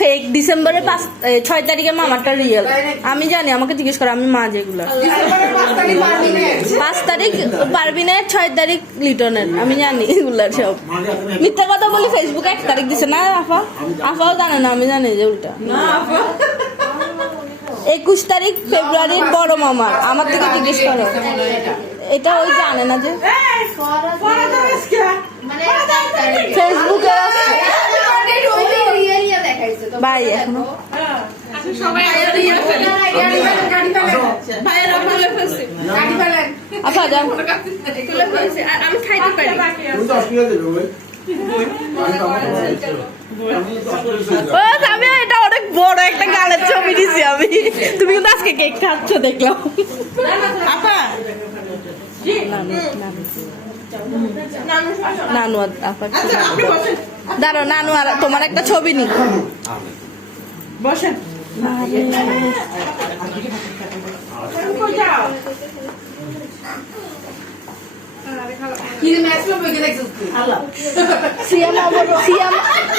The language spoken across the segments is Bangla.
ফেক পাঁচ ছয় তারিখে মামারটা রিয়েল আমি জানি, আমাকে জিজ্ঞেস করো, আমি মা যেগুলো। পাঁচ তারিখ তারিখ পারবিনের ছয় তারিখ লিটনের আমি জানি এগুলার সব। মিথ্যা কথা বলি ফেসবুকে এক তারিখ দিছে। না, আফা, আফাও জানে না, আমি জানি যে উল্টা। না একুশ তারিখ ফেব্রুয়ারির বড় মামার আমার থেকে জিজ্ঞেস করো। এটা ওই জানে না যে। মানে। ফেসবুকে ভাই, এখনও। যাও। আর আমি খাইতে পারি ও বড় একটা গালের ছবি দিছি আমি। তুমি কিন্তু আজকে কেক খাচ্ছ দেখলাম। আপা? নানু আর আপা আচ্ছা দাঁড়ো নানু। আর তোমার একটা ছবি নি বসেন? সিয়াম সিয়াম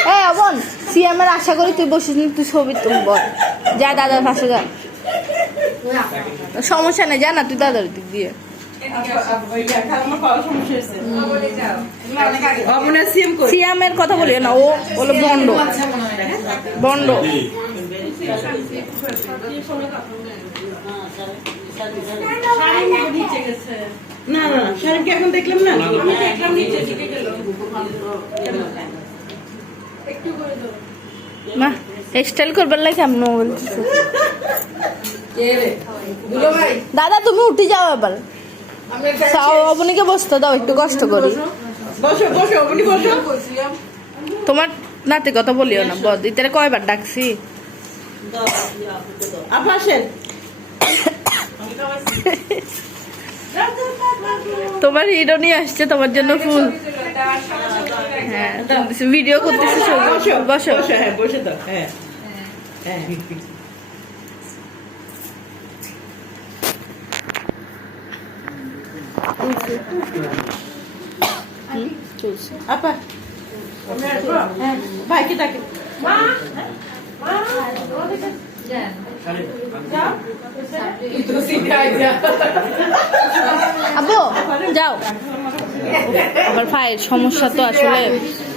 এ অবন সিয়ামের আশা করি তুই বসিস নি তুই ছবি তুই বল যা দাদার পাশে যা সমস্যা নেই যা না তুই দাদার দিক দিয়ে অমনে সিএম কই সিয়ামের কথা বলি না ও হলো বন্ড আচ্ছা, মনে হয় না। বন্ড না না না এখন দেখলাম না না স্টাইল করবার লাগে কেমন বলছিস কে রে? দুলো ভাই, দাদা তুমি উঠে যাও এবার। অবনীকে বসতে দাও একটু কষ্ট করি। বসো। বসো বসো। তোমার নাতে কথা বলিও না বদ ইতারে কয়বার ডাকছি? তোমার হিরো নিয়ে আসছে তোমার জন্য ফুল। হ্যাঁ ভিডিও করতেছি বসো বসো। বসো হ্যাঁ বসে দাও হ্যাঁ। হ্যাঁ আপা। হ্যাঁ ভাইকে ডাকে যাও। আবার ভাইয়ের সমস্যা তো আসলে